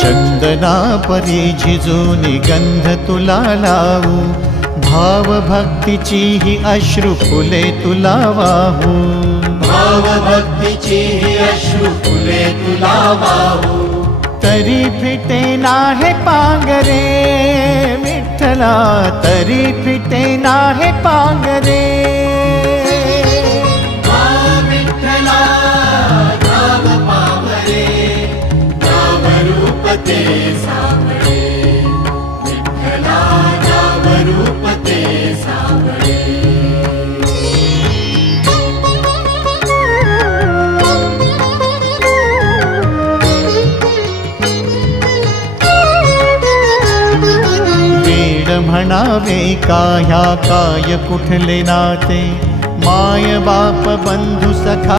चंदना परी झिजूनी गंध तुला लावू, भाव भक्तीची ही अश्रु फुले तुला वाहू, भाव भक्तीची ही अश्रु फुले तुला वाहू। तरी फिटे नाहे पांगरे विठ्ठला, तरी फिटे नाहे पांगरे। विठ्ठला नाम पावरे, नाम रूप ते सावळे, विठ्ठला नाम रूप ते सावळे। म्हणावे काह्या काय कुठले नाते, माय बाप बंधु सखा